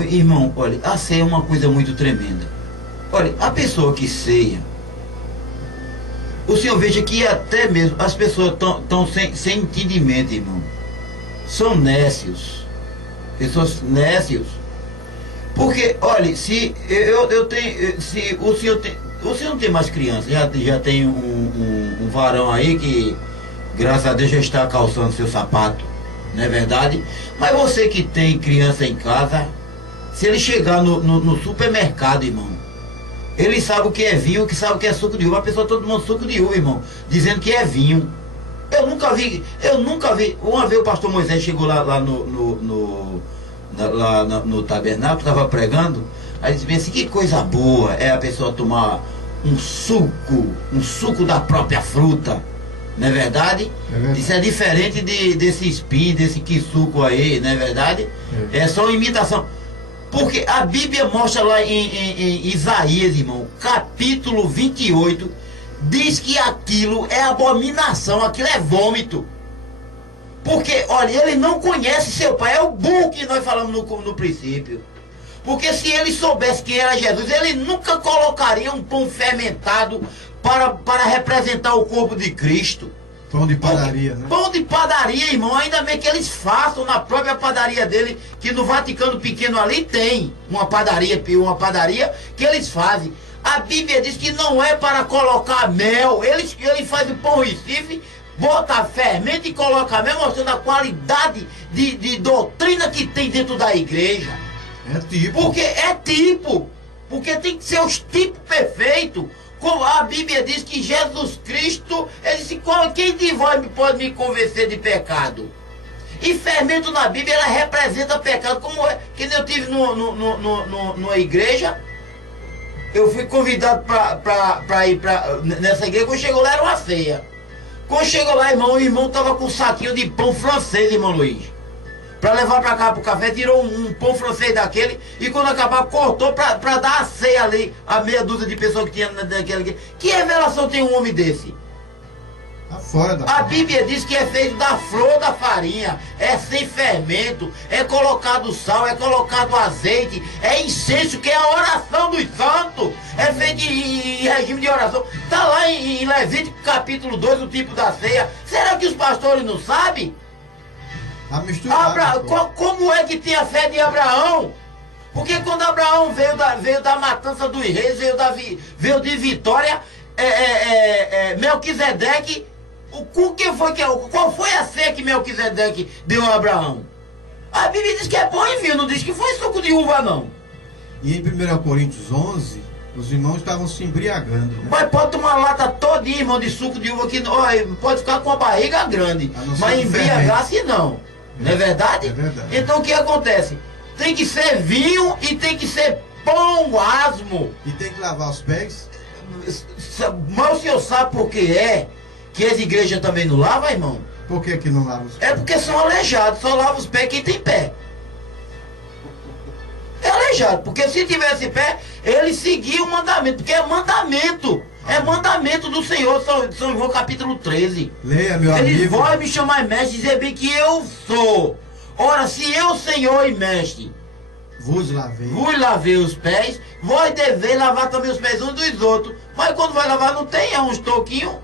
irmão, olha, a ceia é uma coisa muito tremenda. Olha, a pessoa que ceia, o senhor veja que até mesmo as pessoas estão sem entendimento, irmão. São nécios. Pessoas nécios. Porque, olha, se eu tenho, se o senhor não tem mais criança, já tem um varão aí que, graças a Deus, já está calçando seu sapato, não é verdade? Mas você que tem criança em casa, se ele chegar no supermercado, irmão, ele sabe o que é vinho, que sabe o que é suco de uva. A pessoa todo mundo suco de uva, irmão, dizendo que é vinho. Eu nunca vi. Uma vez o pastor Moisés chegou lá no tabernáculo, estava pregando, aí disse bem assim: que coisa boa é a pessoa tomar um suco da própria fruta, não é verdade? Isso é diferente desse espinho, desse suco aí, não é verdade? É só imitação. Porque a Bíblia mostra lá em Isaías, irmão, capítulo 28, diz que aquilo é abominação, aquilo é vômito. Porque, olha, ele não conhece seu pai. É o burro que nós falamos no princípio. Porque se ele soubesse quem era Jesus, ele nunca colocaria um pão fermentado para representar o corpo de Cristo. Pão de padaria, né? Pão de padaria, irmão. Ainda bem que eles façam na própria padaria dele, que no Vaticano Pequeno ali tem uma padaria que eles fazem. A Bíblia diz que não é para colocar mel. Ele faz o pão Recife, bota fermento e coloca mel, mostrando a qualidade de doutrina que tem dentro da igreja. É tipo. Porque tem que ser os tipos perfeitos. Como a Bíblia diz que Jesus Cristo, ele disse: quem de vós pode me convencer de pecado? E fermento na Bíblia, ela representa pecado. Como é que eu tive numa igreja, eu fui convidado para ir nessa igreja. Quando chegou lá era uma ceia. Quando chegou lá, irmão, o irmão estava com um saquinho de pão francês, irmão Luiz, para levar para cá pro café. Tirou um pão francês daquele e quando acabar cortou para dar a ceia ali, a meia dúzia de pessoas que tinha naquele. Que revelação tem um homem desse? Tá fora da A Bíblia diz que é feito da flor da farinha, é sem fermento, é colocado sal, é colocado azeite, é incenso, que é a oração dos santos, é feito em regime de oração. Está lá em Levítico capítulo 2, o tipo da ceia. Será que os pastores não sabem? Como é que tem a fé de Abraão? Porque quando Abraão veio da matança dos reis, veio de Vitória, Melquisedeque, qual foi a ceia que Melquisedeque deu a Abraão? A Bíblia diz que é pão e vinho, não diz que foi suco de uva, não. E em 1 Coríntios 11, os irmãos estavam se embriagando, né? Mas pode tomar uma lata todinha, irmão, de suco de uva, que pode ficar com a barriga grande, mas embriagar-se não. Não é verdade? É verdade. Então o que acontece? Tem que ser vinho e tem que ser pão asmo. E tem que lavar os pés? Mas o senhor sabe por que que as igrejas também não lavam, irmão? Por que não lavam os pés? É porque são aleijados, só lava os pés quem tem pé. É aleijado, porque se tivesse pé, ele seguia o mandamento, porque é mandamento. É mandamento do Senhor, São João capítulo 13. Leia, meu Ele amigo. vai me chamar mestre e dizer bem que eu sou. Ora, se eu, Senhor e mestre, Vos lavei. vos lavei os pés, vós deveis lavar também os pés uns dos outros. Mas quando vai lavar não tem, é uns toquinhos.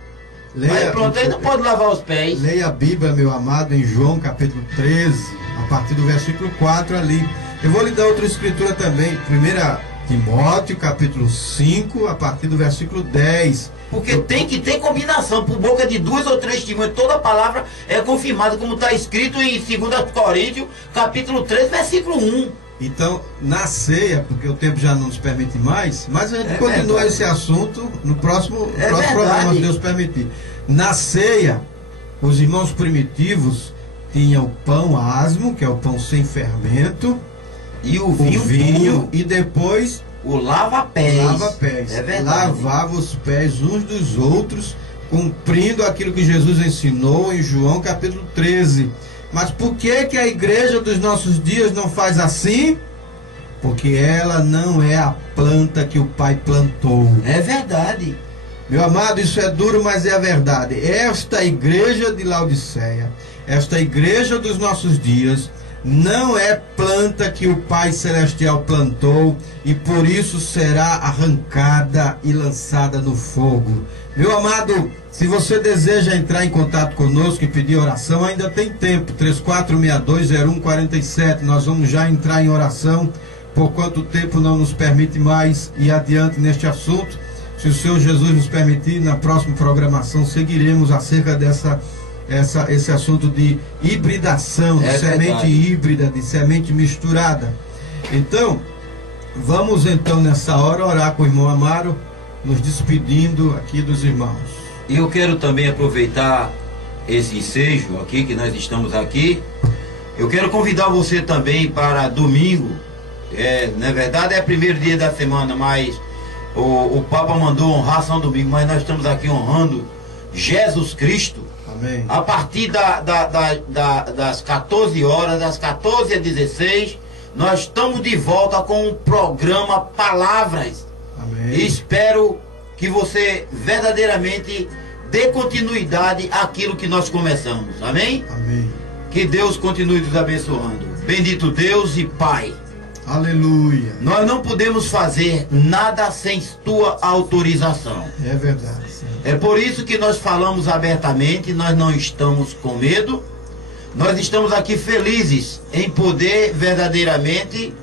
Aí pronto, aí não pode lavar os pés. Leia a Bíblia, meu amado, em João capítulo 13, a partir do versículo 4 ali. Eu vou lhe dar outra escritura também, 1 Timóteo capítulo 5, a partir do versículo 10. Porque tem que ter combinação, por boca de 2 ou 3 testemunhas, toda a palavra é confirmada, como está escrito em 2 Coríntios, capítulo 3, versículo 1. Então, na ceia, porque o tempo já não nos permite mais, mas a gente continua verdade. esse assunto no próximo Verdade. programa, se Deus permitir. Na ceia, os irmãos primitivos tinham o pão asmo, que é o pão sem fermento, E o o vinho, vinho e depois o lava-pés. lava-pés. É verdade. Lavava os pés uns dos outros, cumprindo aquilo que Jesus ensinou em João capítulo 13. Mas por que a igreja dos nossos dias não faz assim? Porque ela não é a planta que o Pai plantou. É verdade. Meu amado, isso é duro, mas é a verdade. Esta igreja de Laodiceia, esta igreja dos nossos dias, não é planta que o Pai Celestial plantou e por isso será arrancada e lançada no fogo. Meu amado, se você deseja entrar em contato conosco e pedir oração, ainda tem tempo, 3462-0147. Nós vamos já entrar em oração, por quanto o tempo não nos permite mais ir adiante neste assunto. Se o Senhor Jesus nos permitir, na próxima programação seguiremos acerca esse assunto de hibridação, de semente híbrida, de semente misturada. Então, vamos então nessa hora orar com o irmão Amaro, nos despedindo aqui dos irmãos. E eu quero também aproveitar esse ensejo aqui, que nós estamos aqui. Eu quero convidar você também para domingo. Na verdade é primeiro dia da semana, mas o Papa mandou honrar São Domingo, mas nós estamos aqui honrando Jesus Cristo. Amém. A partir das 14 horas, das 14 às 16, nós estamos de volta com o programa Palavras. Amém. E espero que você verdadeiramente dê continuidade àquilo que nós começamos. Amém? Amém. Que Deus continue nos abençoando. Bendito Deus e Pai. Aleluia. Nós não podemos fazer nada sem tua autorização. É verdade. Sim. É por isso que nós falamos abertamente, nós não estamos com medo. Nós estamos aqui felizes em poder verdadeiramente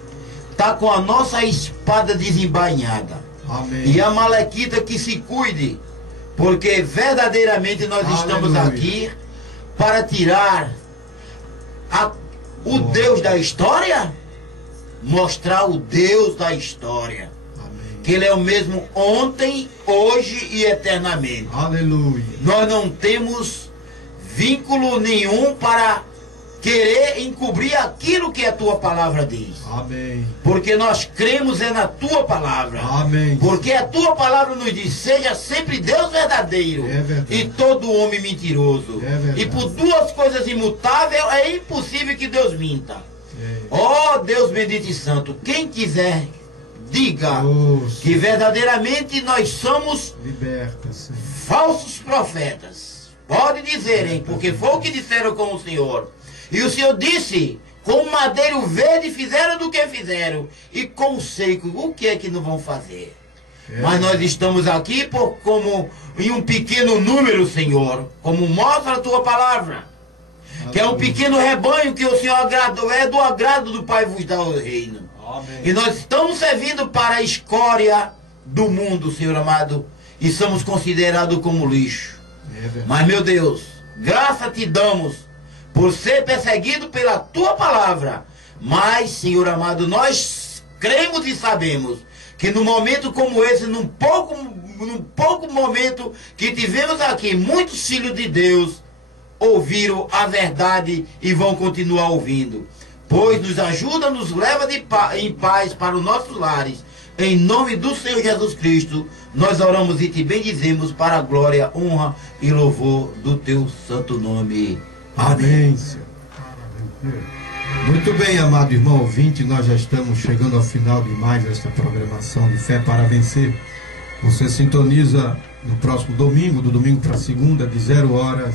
estar com a nossa espada desembainhada. Amém. E a Malequita que se cuide, porque verdadeiramente nós estamos aqui para tirar o Deus da história, mostrar o Deus da história. Amém. Que Ele é o mesmo ontem, hoje e eternamente. Aleluia. Nós não temos vínculo nenhum para querer encobrir aquilo que a tua palavra diz. Amém. Porque nós cremos na tua palavra. Amém. Porque a tua palavra nos diz: seja sempre Deus verdadeiro e todo homem mentiroso. E por duas coisas imutáveis é impossível que Deus minta. Ó Deus bendito e santo, quem quiser, diga que verdadeiramente nós somos falsos profetas. Pode dizer, hein? Porque foi o que disseram com o Senhor. E o Senhor disse: com o madeiro verde fizeram do que fizeram, e com o seco, o que é que não vão fazer? Mas nós estamos aqui como em um pequeno número, Senhor, como mostra a tua palavra, que é um pequeno rebanho que o Senhor agradou, é do agrado do Pai vos dá o reino. Amém. E nós estamos servindo para a escória do mundo, Senhor amado, e somos considerados como lixo. Mas, meu Deus, graça te damos por ser perseguido pela tua palavra. Mas, Senhor amado, nós cremos e sabemos que no momento como esse, num pouco momento que tivemos aqui, muitos filhos de Deus ouviram a verdade e vão continuar ouvindo. Pois nos ajuda, nos leva em paz para os nossos lares. Em nome do Senhor Jesus Cristo, nós oramos e te bendizemos para a glória, honra e louvor do teu santo nome. Amém. Muito bem, amado irmão ouvinte, nós já estamos chegando ao final de mais esta programação de Fé para Vencer. Você sintoniza no próximo domingo, do domingo para segunda, de 0 hora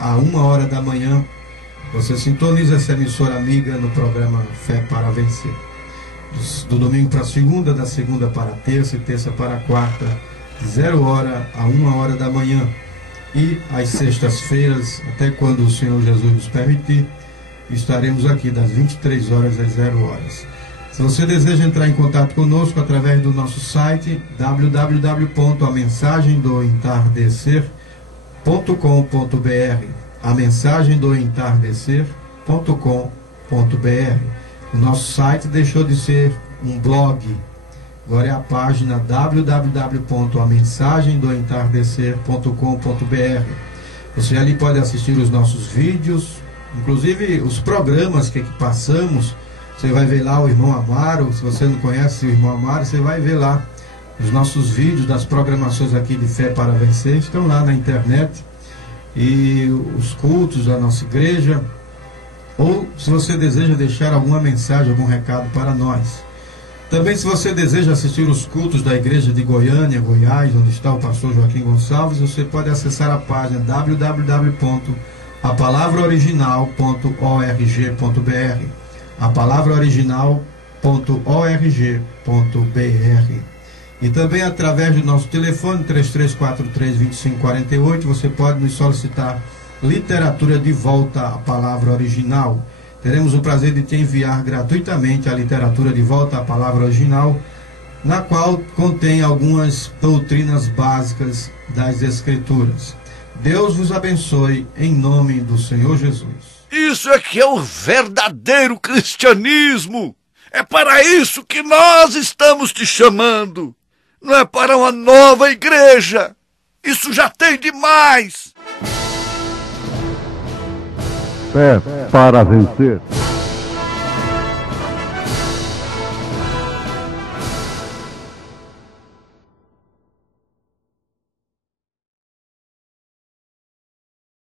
a 1 hora da manhã. Você sintoniza essa emissora amiga no programa Fé para Vencer. Do domingo para segunda, da segunda para terça e terça para quarta, de 0 hora a 1 hora da manhã. E às sextas-feiras, até quando o Senhor Jesus nos permitir, estaremos aqui das 23 horas às 0 horas. Se você deseja entrar em contato conosco através do nosso site www.amensagemdoentardecer.com.br, amensagemdoentardecer.com.br. O nosso site deixou de ser um blog, agora é a página www.amensagemdoentardecer.com.br. Você ali pode assistir os nossos vídeos, inclusive os programas que passamos. Você vai ver lá o irmão Amaro. Se você não conhece o irmão Amaro, você vai ver lá os nossos vídeos das programações aqui de Fé para Vencer. Estão lá na internet. E os cultos da nossa igreja. Ou se você deseja deixar alguma mensagem, algum recado para nós. Também, se você deseja assistir os cultos da igreja de Goiânia, Goiás, onde está o pastor Joaquim Gonçalves, você pode acessar a página www.apalavraoriginal.org.br, apalavraoriginal.org.br. E também através do nosso telefone 3343-2548, você pode nos solicitar literatura de volta à palavra original. Teremos o prazer de te enviar gratuitamente a literatura de volta à palavra original, na qual contém algumas doutrinas básicas das Escrituras. Deus vos abençoe em nome do Senhor Jesus. Isso é que é o verdadeiro cristianismo. É para isso que nós estamos te chamando. Não é para uma nova igreja. Isso já tem demais. Fé para Vencer.